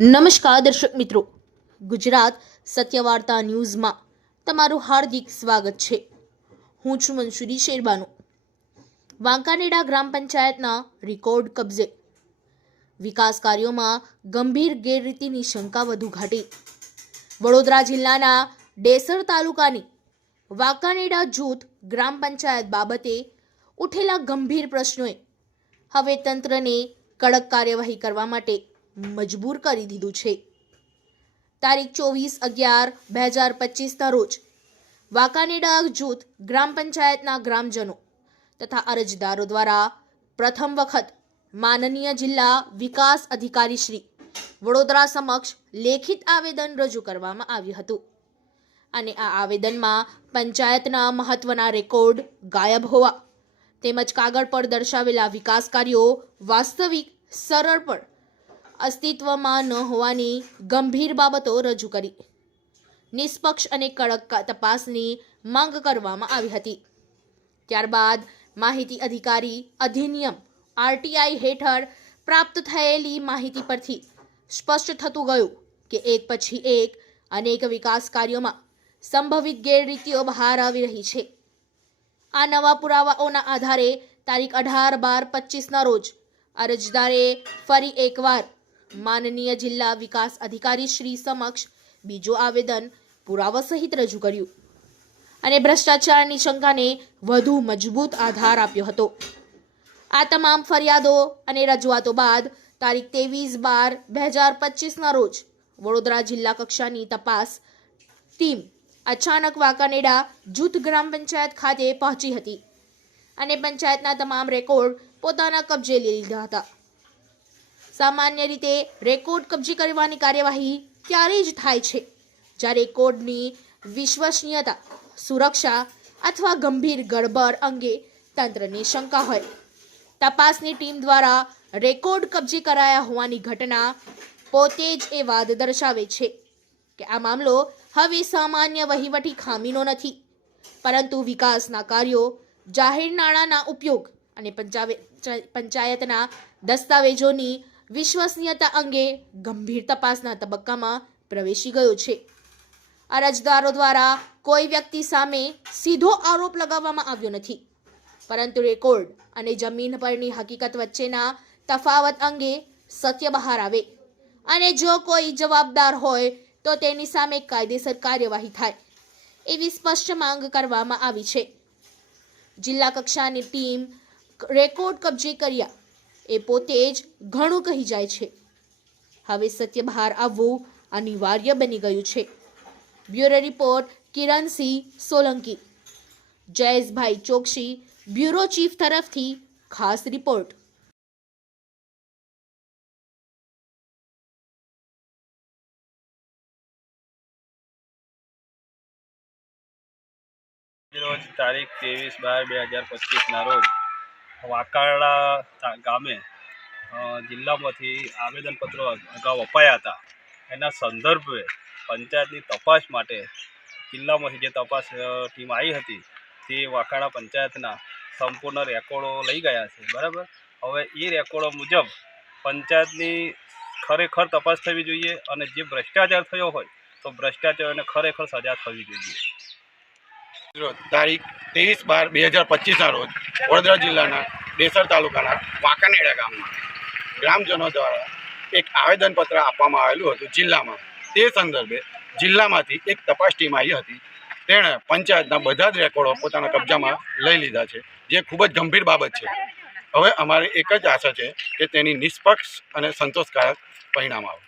નમસ્કાર દર્શક મિત્રો, ગુજરાત સત્યવાર્તા ન્યૂઝમાં તમારું હાર્દિક સ્વાગત છે। હું છું મંસૂરી શેરબાનુ। વાંકાનેડા ગ્રામ પંચાયતના રેકોર્ડ કબજે, વિકાસ કાર્યોમાં ગંભીર ગેરરીતિની શંકા વધુ ઘટી। વડોદરા જિલ્લાના ડેસર તાલુકાની વાંકાનેડા જૂથ ગ્રામ પંચાયત બાબતે ઉઠેલા ગંભીર પ્રશ્નોએ હવે તંત્રને કડક કાર્યવાહી કરવા માટે મજબૂર કરી દીધું છે। તારીખ 24/11/2025ના રોજ વાંકાનેડા જૂથ ગ્રામ પંચાયતના ગ્રામજનો તથા અરજદારો દ્વારા પ્રથમ વખત માનનીય જિલ્લા વિકાસ અધિકારી શ્રી વડોદરા સમક્ષ લેખિત આવેદન રજૂ કરવામાં આવ્યું હતું અને આ આવેદનમાં પંચાયતના મહત્વના રેકોર્ડ ગાયબ હોવા તેમજ કાગળ પર દર્શાવેલા વિકાસ કાર્યો વાસ્તવિક સરળ પણ અસ્તિત્વમાં ન હોવાની ગંભીર બાબતો રજૂ કરી નિષ્પક્ષ અને કડક તપાસની માંગ કરવામાં આવી હતી। ત્યારબાદ માહિતી અધિકારી અધિનિયમ RTI હેઠળ પ્રાપ્ત થયેલી માહિતી પરથી સ્પષ્ટ થતું ગયું કે એક પછી એક અનેક વિકાસ કાર્યોમાં સંભવિત ગેરરીતિઓ બહાર આવી રહી છે। આ નવા પુરાવાઓના આધારે તારીખ 18/12/25ના રોજ અરજદારે ફરી એકવાર માનનીય જિલ્લા વિકાસ અધિકારી શ્રી સમક્ષ બીજો આવેદન પુરાવા સહિત રજૂ કર્યું અને ભ્રષ્ટાચારની શંકાને વધુ મજબૂત આધાર આપ્યો હતો। આ તમામ ફરિયાદો અને રજૂઆતો બાદ તારીખ 23/12/2025ના રોજ વડોદરા જિલ્લા કક્ષાની તપાસ ટીમ અચાનક વાંકાનેડા જૂથ ગ્રામ પંચાયત ખાતે પહોંચી હતી અને પંચાયતના તમામ રેકોર્ડ પોતાના કબજે લઈ લીધા હતા। સામાન્ય રીતે રેકોર્ડ કબજે કરવાની કાર્યવાહી ત્યારે જ થાય છે જ્યારે રેકોર્ડની વિશ્વસનીયતા, સુરક્ષા અથવા ગંભીર ગડબડ અંગે તંત્રને શંકા હોય। તપાસની ટીમ દ્વારા રેકોર્ડ કબજે કરાયા હોવાની ઘટના પોતે જ એ વાત દર્શાવે છે કે આ મામલો હવે સામાન્ય વહીવટી ખામીનો નથી, પરંતુ વિકાસના કાર્યો, જાહેર નાણાંના ઉપયોગ અને પંચાયતના દસ્તાવેજોની વિશ્વસનીયતા અંગે ગંભીર તપાસના તબક્કામાં પ્રવેશી ગયો છે। અરજદારો દ્વારા કોઈ વ્યક્તિ સામે સીધો આરોપ લગાવવામાં આવ્યો નથી, પરંતુ રેકોર્ડ અને જમીન પરની હકીકત વચ્ચેના તફાવત અંગે સત્ય બહાર આવે અને જો કોઈ જવાબદાર હોય તો તેની સામે કાયદેસર કાર્યવાહી થાય એવી સ્પષ્ટ માંગ કરવામાં આવી છે। જિલ્લા કક્ષાની ટીમ રેકોર્ડ કબજે કર્યા એ પોતે જ ઘણું કહી જાય છે। હવે સત્ય બહાર આવવું અનિવાર્ય બની ગયું છે। Bureau report Kiransinh Solanki. Jayeshbhai Choksi, bureau chief તરફથી ખાસ રિપોર્ટ। રોજ તારીખ 23/12/2025ના રોજ વાંકાનેડા ગામે જિલ્લામાંથી આવેદનપત્રો અગાઉ અપાયા હતા। એના સંદર્ભે પંચાયતની તપાસ માટે જિલ્લામાંથી જે તપાસ ટીમ આવી હતી તે વાંકાનેડા પંચાયતના સંપૂર્ણ રેકોર્ડો લઈ ગયા છે, બરાબર। હવે એ રેકોર્ડો મુજબ પંચાયતની ખરેખર તપાસ થવી જોઈએ અને જે ભ્રષ્ટાચાર થયો હોય તો ભ્રષ્ટાચારોને ખરેખર સજા થવી જોઈએ। તારીખ 23/12/2025ના રોજ વડોદરા જિલ્લાના ડેસર તાલુકાના વાંકાનેડા ગામમાં ગ્રામજનો દ્વારા એક આવેદનપત્ર આપવામાં આવેલું હતું જિલ્લામાં। તે સંદર્ભે જિલ્લામાંથી એક તપાસ ટીમ આવી હતી, તેણે પંચાયતના બધા જ રેકોર્ડો પોતાના કબજામાં લઈ લીધા છે, જે ખૂબ જ ગંભીર બાબત છે। હવે અમારે એક જ આશા છે કે તેની નિષ્પક્ષ અને સંતોષકારક પરિણામ આવે।